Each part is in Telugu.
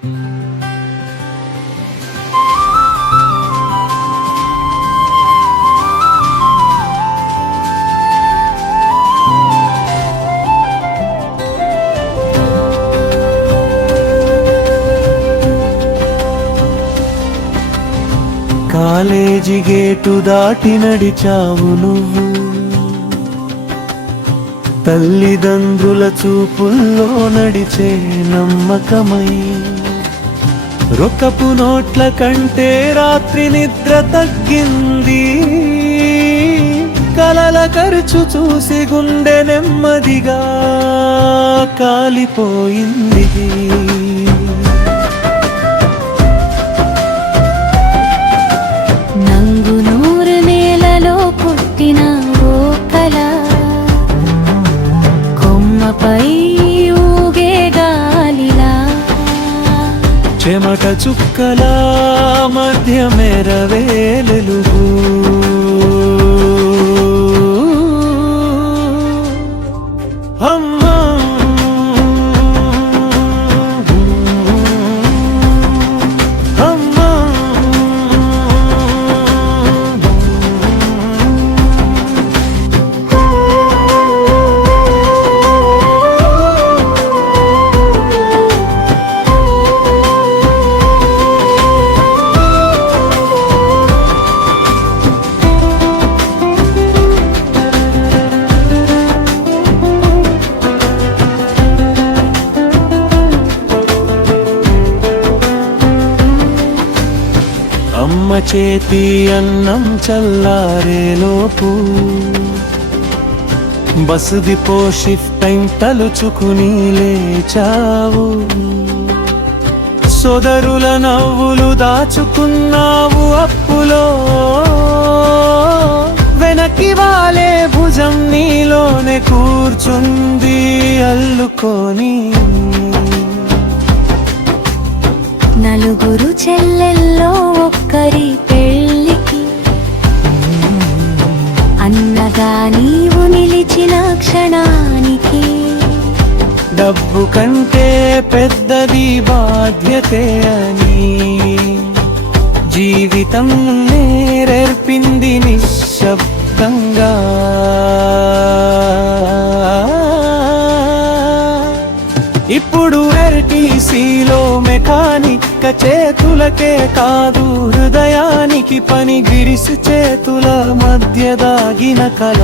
కాలేజీ గేటు దాటి నడిచావు నువ్వు, తల్లిదండ్రుల చూపుల్లో నడిచే నమ్మకమై. రొక్కపు నోట్ల కంటే రాత్రి నిద్ర తగ్గింది, కలల ఖర్చు చూసి గుండె నెమ్మదిగా కాలిపోయింది. చెమట చుక్కల మధ్య మెరవేలెలుగు, అమ్మా అమ్మా అమ్మ చేతి అన్నం చల్లారేలోపు బస్ డిపో షిఫ్ట్ టైం తలుచుకుని లేచావు. సోదరుల నవ్వులు దాచుకున్నావు అప్పులో, వెనక్కి వాలే భుజం నీలోనే కూర్చుంది అల్లుకొని. నలుగురు చెల్లెల్లో ఒక్కరి పెళ్ళికి అన్నగా నీవు నిలిచిన క్షణానికి, డబ్బు కంటే పెద్దది బాధ్యతే అని జీవితం నేర్పింది నిశ్శబ్దంగా. ఇప్పుడు ఆర్టీసీలో మెకానిక్ చేతులకే కాదు, హృదయానికి పని గిరిసి చేతుల మధ్య దాగిన కళ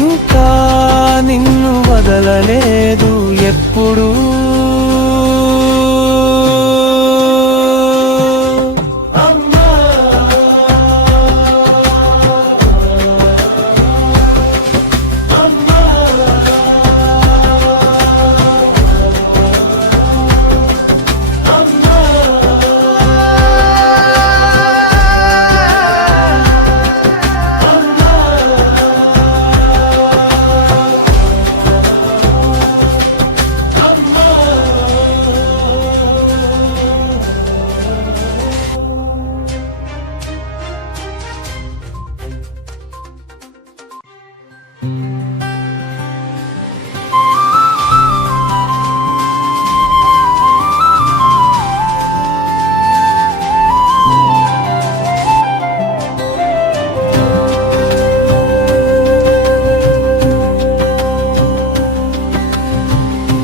ఇంకా నిన్ను వదలలేదు ఎప్పుడు.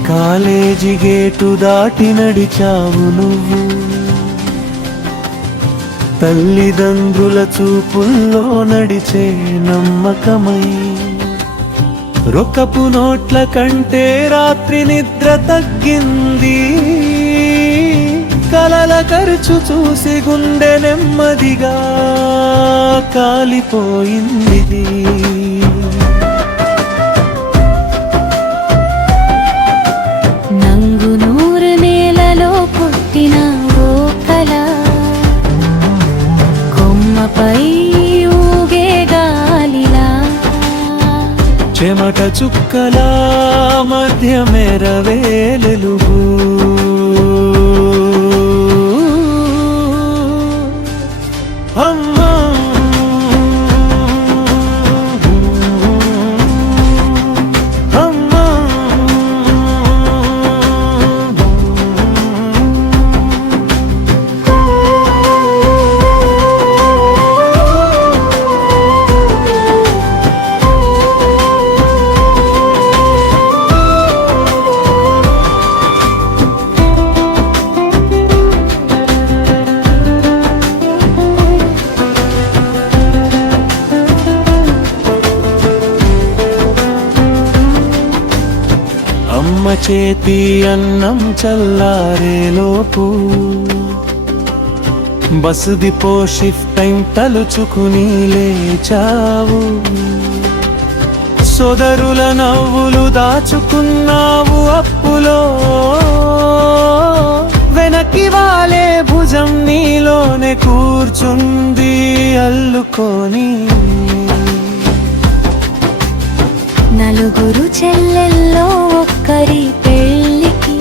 కాలేజీ గేటు దాటి నడిచావు నువ్వు, తల్లిదండ్రుల చూపుల్లో నడిచే నమ్మకమై. రొక్కపు నోట్ల కంటే రాత్రి నిద్ర తగ్గింది, కలల ఖర్చు చూసి గుండె నెమ్మదిగా కాలిపోయింది. చెమట చుక్కల మధ్య మెరవేలెలుగు, అమ్మా అమ్మా చేతి అన్నం చల్లారేలోపు బస్ డిపో షిఫ్ట్ టైం తలుచుకుని లేచావు. సోదరుల నవ్వులు దాచుకున్నావు అప్పులో, వెనక్కి వాలే భుజం నీలోనే కూర్చుంది అల్లుకొని. నలుగురు చెల్లెల్లో ఒక్కరి పెళ్ళికి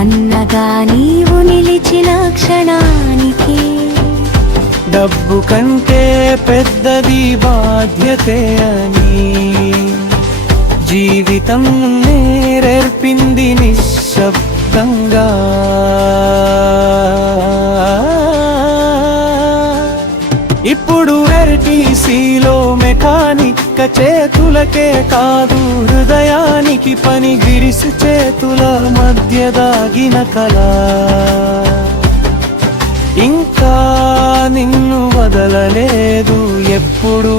అన్నగా నీవు నిలిచిన క్షణానికి డబ్బు కంటే పెద్దది బాధ్యతే అని జీవితం నేర్పింది నిశ్శబ్దంగా. ఇప్పుడు ఆర్టీసీలో మెకానిక్ చేతులకే కాదు హృదయానికి పని గిరిసి చేతుల మధ్య దాగిన కళ ఇంకా నిన్ను వదలలేదు ఎప్పుడూ.